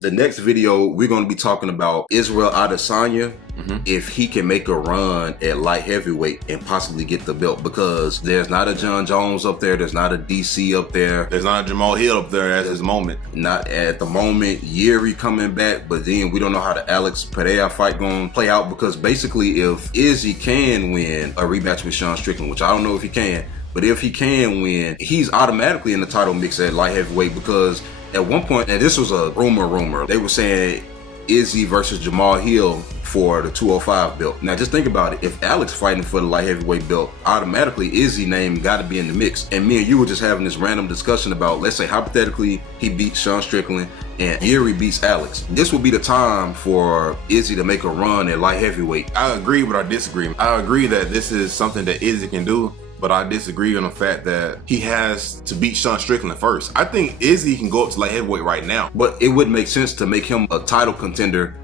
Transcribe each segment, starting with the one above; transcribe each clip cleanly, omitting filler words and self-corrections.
The next video, we're going to be talking about Israel Adesanya, if he can make a run at light heavyweight and possibly get the belt, because there's not a John Jones up there, there's not a DC up there, there's not a Jamal Hill up there at this moment. Not at the moment. Jiří coming back, but then we don't know how the Alex Pereira fight going to play out, because basically if Izzy can win a rematch with Sean Strickland, which I don't know if he can, but if he can win, he's automatically in the title mix at light heavyweight, because at one point, and this was a rumor, they were saying Izzy versus Jamal Hill for the 205 belt. Now just think about it. If Alex fighting for the light heavyweight belt, automatically Izzy name got to be in the mix. And me and you were just having this random discussion about, let's say hypothetically, he beats Sean Strickland and Jiří beats Alex. This would be the time for Izzy to make a run at light heavyweight. I agree, but I disagree. I agree that this is something that Izzy can do, but I disagree on the fact that he has to beat Sean Strickland first. I think Izzy can go up to light heavyweight right now. But it wouldn't make sense to make him a title contender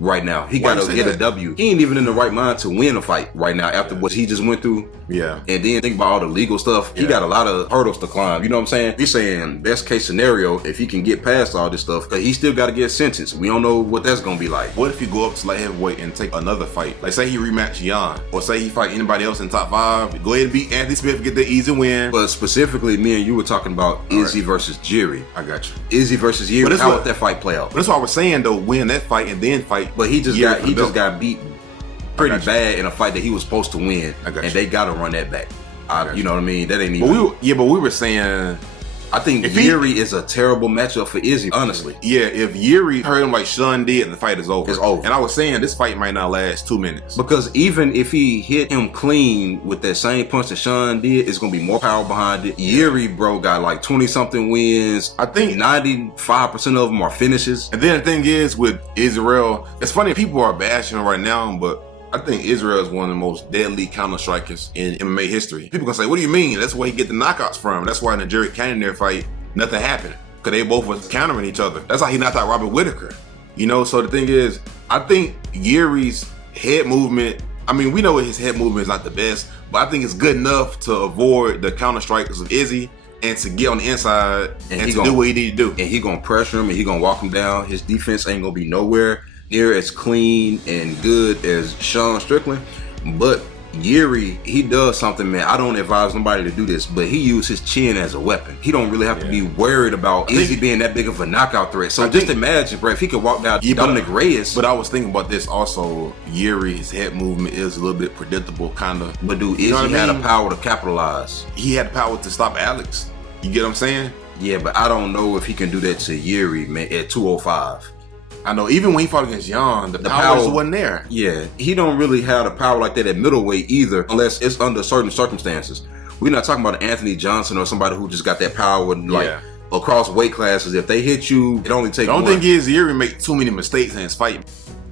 right now. He got to get a W. He ain't even in the right mind to win a fight right now after what he just went through. Yeah. And then think about all the legal stuff. He got a lot of hurdles to climb. You know what I'm saying? He's saying best case scenario, if he can get past all this stuff, he still got to get sentenced. We don't know what that's going to be like. What if he go up to light heavyweight and take another fight? Like say he rematch Jan, or say he fight anybody else in top 5. Go ahead and beat Anthony Smith, get the easy win. But specifically, me and you were talking about Izzy versus Jiří. I got you. Izzy versus Jiří. How would that fight play out? But that's what I was saying though. Win that fight and then fight. But he just got beat pretty bad in a fight that he was supposed to win, and they got to run that back. You know what I mean? That ain't even. But we were saying, I think Jiří is a terrible matchup for Izzy, honestly. Yeah, if Jiří hurt him like Sean did, the fight is over. It's over. And I was saying this fight might not last 2 minutes. Because even if he hit him clean with that same punch that Sean did, it's going to be more power behind it. Jiří, bro, got like 20-something wins. I think 95% of them are finishes. And then the thing is with Israel, it's funny, people are bashing him right now, but I think Israel is one of the most deadly counter strikers in MMA history. People gonna say, what do you mean? That's where he get the knockouts from. That's why in the Jerry Cannonier fight, nothing happened. Because they both was countering each other. That's how he knocked out Robert Whittaker. You know, so the thing is, I think Jiří's head movement, I mean, we know his head movement is not the best, but I think it's good enough to avoid the counter strikers of Izzy and to get on the inside and to do what he need to do. And he gonna pressure him and he gonna walk him down. His defense ain't gonna be nowhere near as clean and good as Sean Strickland, but Jiří, he does something, man. I don't advise nobody to do this, but he used his chin as a weapon. He don't really have to be worried about Izzy being that big of a knockout threat. So just imagine, bro, if he could walk down Dominic Reyes. But I was thinking about this also. Jiří's head movement is a little bit predictable, kind of. But dude, Izzy had the power to capitalize. He had the power to stop Alex. You get what I'm saying? Yeah, but I don't know if he can do that to Jiří, man, at 205. I know, even when he fought against Jan, the power wasn't there. Yeah, he don't really have the power like that at middleweight either, unless it's under certain circumstances. We're not talking about Anthony Johnson or somebody who just got that power across weight classes. If they hit you, it only takes one. The only thing is, Jiří make too many mistakes in his fight.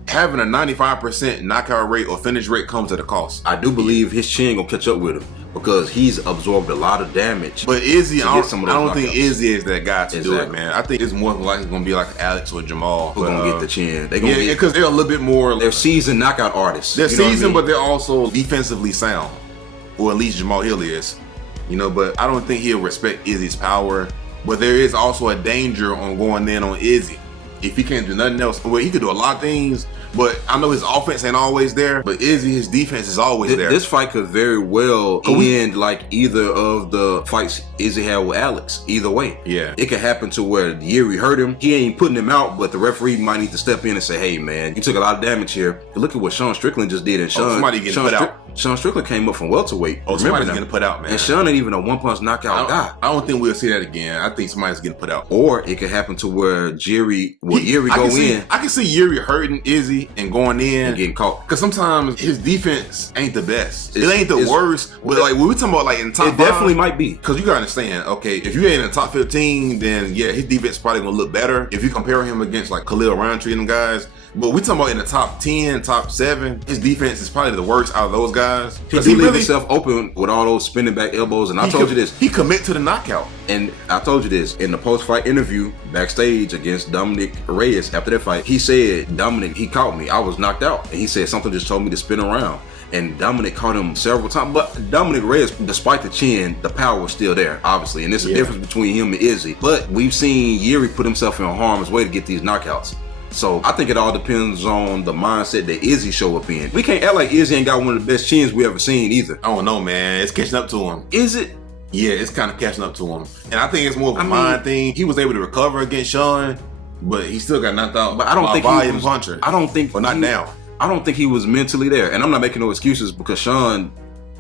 Having a 95% knockout rate or finish rate comes at a cost. I do believe his chin gonna catch up with him, because he's absorbed a lot of damage. But Izzy, I don't think Izzy is that guy to do it, man. I think it's more likely going to be like Alex or Jamal. Who's going to get the chin. They gonna because they're a little bit more. They're seasoned knockout artists. They're seasoned, but they're also defensively sound. Or at least Jamal Hill is. You know, but I don't think he'll respect Izzy's power. But there is also a danger on going in on Izzy. If he can't do nothing else, well, he could do a lot of things. But I know his offense ain't always there, but Izzy, his defense is always there. This fight could very well end like either of the fights Izzy had with Alex. Either way. Yeah. It could happen to where Jiří hurt him. He ain't putting him out, but the referee might need to step in and say, hey, man, you took a lot of damage here. Look at what Sean Strickland just did. And somebody getting put out. Sean Strickland came up from welterweight. Somebody's getting put out, man. And Sean ain't even a one-punch knockout guy. I don't think we'll see that again. I think somebody's getting put out. Or it could happen to where Jiří go in. I can see Jiří hurting Izzy and going in. And getting caught. Because sometimes his defense ain't the best. It ain't the worst. But like, when we talking about like in top 5. It definitely might be. Because you gotta understand, okay, if you ain't in the top 15, then yeah, his defense is probably gonna look better. If you compare him against like Khalil Roundtree and them guys. But we talking about in the top 10, top 7, his defense is probably the worst out of those guys. guys. He leave himself open with all those spinning back elbows, and I told you this. He commit to the knockout. And I told you this in the post-fight interview backstage against Dominic Reyes after that fight. He said, Dominic, he caught me. I was knocked out. And he said something just told me to spin around. And Dominic caught him several times. But Dominic Reyes, despite the chin, the power was still there, obviously. And there's a difference between him and Izzy. But we've seen Jiří put himself in harm's way to get these knockouts. So I think it all depends on the mindset that Izzy show up in. We can't act like Izzy ain't got one of the best chins we ever seen either. I don't know, man. It's catching up to him. Is it? Yeah, it's kind of catching up to him. And I think it's more of a mind thing. He was able to recover against Sean, but he still got knocked out. But I don't think he was puncher. I don't think, but not now. I don't think he was mentally there. And I'm not making no excuses because Sean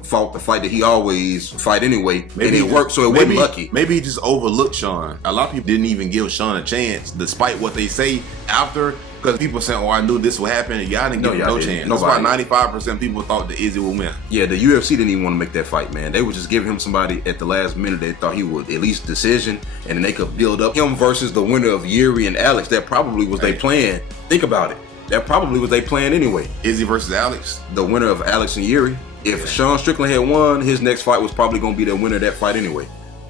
fought the fight that he always fight anyway. Maybe and it worked, so it wasn't lucky. Maybe he just overlooked Sean. A lot of people didn't even give Sean a chance, despite what they say after. Because people saying, "Oh, I knew this would happen." Y'all didn't give him no chance. That's why 95% of people thought that Izzy would win. Yeah, the UFC didn't even want to make that fight, man. They were just giving him somebody at the last minute they thought he would at least decision, and then they could build up him versus the winner of Jiří and Alex. That probably was their plan. Think about it. That probably was their plan anyway. Izzy versus Alex, the winner of Alex and Jiří. If Sean Strickland had won, his next fight was probably going to be the winner of that fight anyway.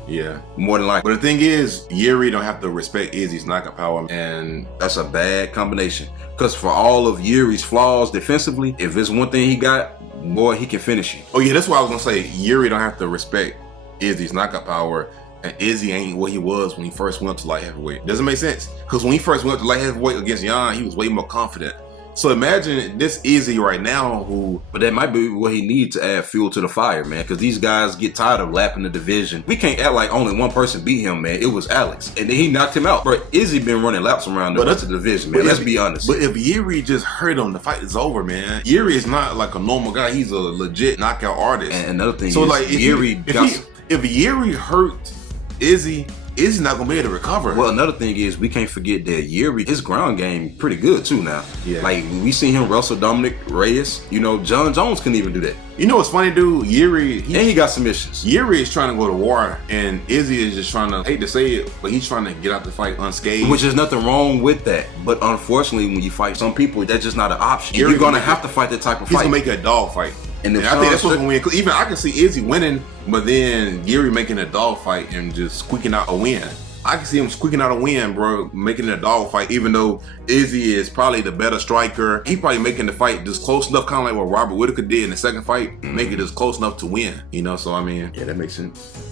Yeah, more than likely. But the thing is, Jiří don't have to respect Izzy's knockout power, and that's a bad combination. Because for all of Jiří's flaws defensively, if it's one thing he got, boy, he can finish you. Oh yeah, that's what I was gonna say. Jiří don't have to respect Izzy's knockout power, and Izzy ain't what he was when he first went up to light heavyweight. Doesn't make sense. Because when he first went up to light heavyweight against Jan, he was way more confident. So imagine this Izzy right now who... But that might be what he needs to add fuel to the fire, man, because these guys get tired of lapping the division. We can't act like only one person beat him, man. It was Alex. And then he knocked him out. Bro, Izzy been running laps around the rest of the division, man. Let's be honest. But if Jiří just hurt him, the fight is over, man. Jiří is not like a normal guy. He's a legit knockout artist. And another thing so is, like, if Jiří hurt Izzy's not gonna be able to recover. Well, another thing is we can't forget that Jiří, his ground game pretty good too now. Yeah. Like we seen him wrestle Dominic Reyes. You know, John Jones couldn't even do that. You know what's funny, dude? Jiří, and he got submissions. Jiří is trying to go to war, and Izzy is just trying to, I hate to say it, but he's trying to get out the fight unscathed. Which is nothing wrong with that. But unfortunately, when you fight some people, that's just not an option. You're gonna have to fight that type of fight. He's gonna make it a dog fight. And I think that's what's gonna win. Even I can see Izzy winning, but then Jiří making a dog fight and just squeaking out a win. I can see him squeaking out a win, bro, making it a dog fight, even though Izzy is probably the better striker. He probably making the fight just close enough, kind of like what Robert Whittaker did in the second fight, make it just close enough to win, you know, so I mean. Yeah, that makes sense.